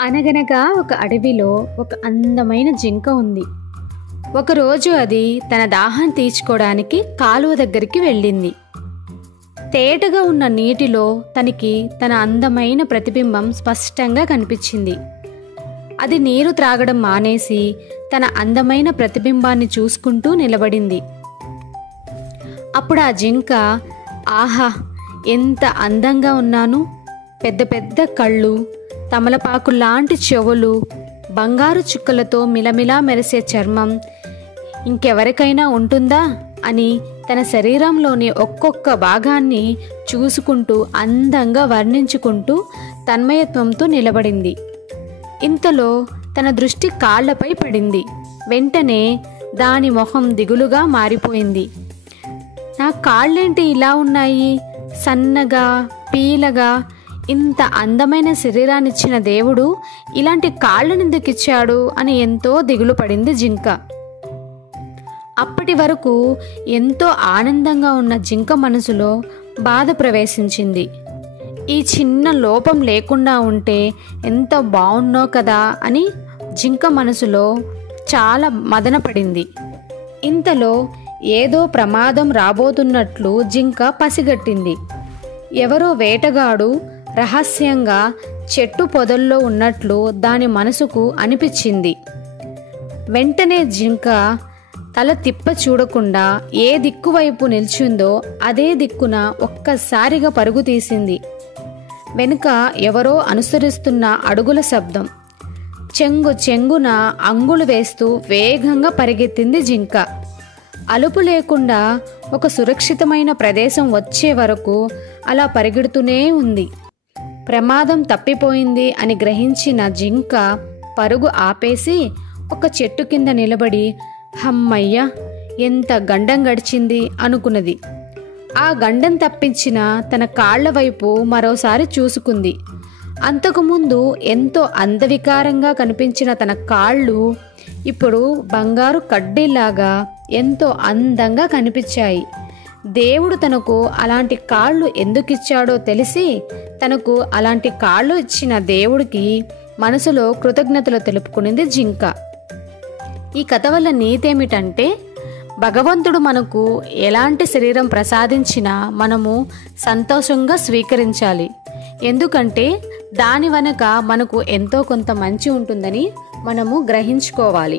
అనగనగా ఒక అడవిలో ఒక అందమైన జింక ఉంది. ఒకరోజు అది తన దాహం తీర్చుకోవడానికి కాలువ దగ్గరికి వెళ్ళింది. తేటగా ఉన్న నీటిలో తనకి తన అందమైన ప్రతిబింబం స్పష్టంగా కనిపించింది. అది నీరు త్రాగడం మానేసి తన అందమైన ప్రతిబింబాన్ని చూసుకుంటూ నిలబడింది. అప్పుడు ఆ జింక, ఆహా, ఎంత అందంగా ఉన్నాను! పెద్ద పెద్ద కళ్ళు, తమలపాకు లాంటి చెవులు, బంగారు చుక్కలతో మిలమిలా మెరిసే చర్మం ఇంకెవరికైనా ఉంటుందా అని తన శరీరంలోని ఒక్కొక్క భాగాన్ని చూసుకుంటూ అందంగా వర్ణించుకుంటూ తన్మయత్వంతో నిలబడింది. ఇంతలో తన దృష్టి కాళ్లపై పడింది. వెంటనే దాని మొహం దిగులుగా మారిపోయింది. నా కాళ్ళేంటి ఇలా ఉన్నాయి? సన్నగా, పీలగా, ఇంత అందమైన శరీరాన్నిచ్చిన దేవుడు ఇలాంటి కాళ్ళనెందుకిచ్చాడు అని ఎంతో దిగులు పడింది జింక. అప్పటి వరకు ఎంతో ఆనందంగా ఉన్న జింక మనసులో బాధ ప్రవేశించింది. ఈ చిన్న లోపం లేకుండా ఉంటే ఎంత బాగున్నో కదా అని జింక మనసులో చాలా మదనపడింది. ఇంతలో ఏదో ప్రమాదం రాబోతున్నట్లు జింక పసిగట్టింది. ఎవరో వేటగాడు రహస్యంగా చెట్టు పొదల్లో ఉన్నట్లు దాని మనసుకు అనిపించింది. వెంటనే జింక తల తిప్ప చూడకుండా ఏ దిక్కు వైపు నిల్చుందో అదే దిక్కున ఒక్కసారిగా పరుగు తీసింది. వెనుక ఎవరో అనుసరిస్తున్న అడుగుల శబ్దం. చెంగు చెంగున అంగులు వేస్తూ వేగంగా పరిగెత్తింది జింక. అలుపు లేకుండా ఒక సురక్షితమైన ప్రదేశం వచ్చే వరకు అలా పరిగెడుతూనే ఉంది. ప్రమాదం తప్పిపోయింది అని గ్రహించిన జింక పరుగు ఆపేసి ఒక చెట్టు కింద నిలబడి, హమ్మయ్య, ఎంత గండం గడిచింది అనుకున్నది. ఆ గండం తప్పించిన తన కాళ్ల వైపు మరోసారి చూసుకుంది. అంతకుముందు ఎంతో అందవికారంగా కనిపించిన తన కాళ్ళు ఇప్పుడు బంగారు కడ్డీలాగా ఎంతో అందంగా కనిపించాయి. దేవుడు తనకు అలాంటి కాళ్ళు ఎందుకిచ్చాడో తెలిసి తనకు అలాంటి కాళ్ళు ఇచ్చిన దేవుడికి మనసులో కృతజ్ఞతలు తెలుపుకునింది జింక. ఈ కథ వల్ల నీతేమిటంటే, భగవంతుడు మనకు ఎలాంటి శరీరం ప్రసాదించినా మనము సంతోషంగా స్వీకరించాలి. ఎందుకంటే దాని వెనుక మనకు ఎంతో కొంత మంచి ఉంటుందని మనము గ్రహించుకోవాలి.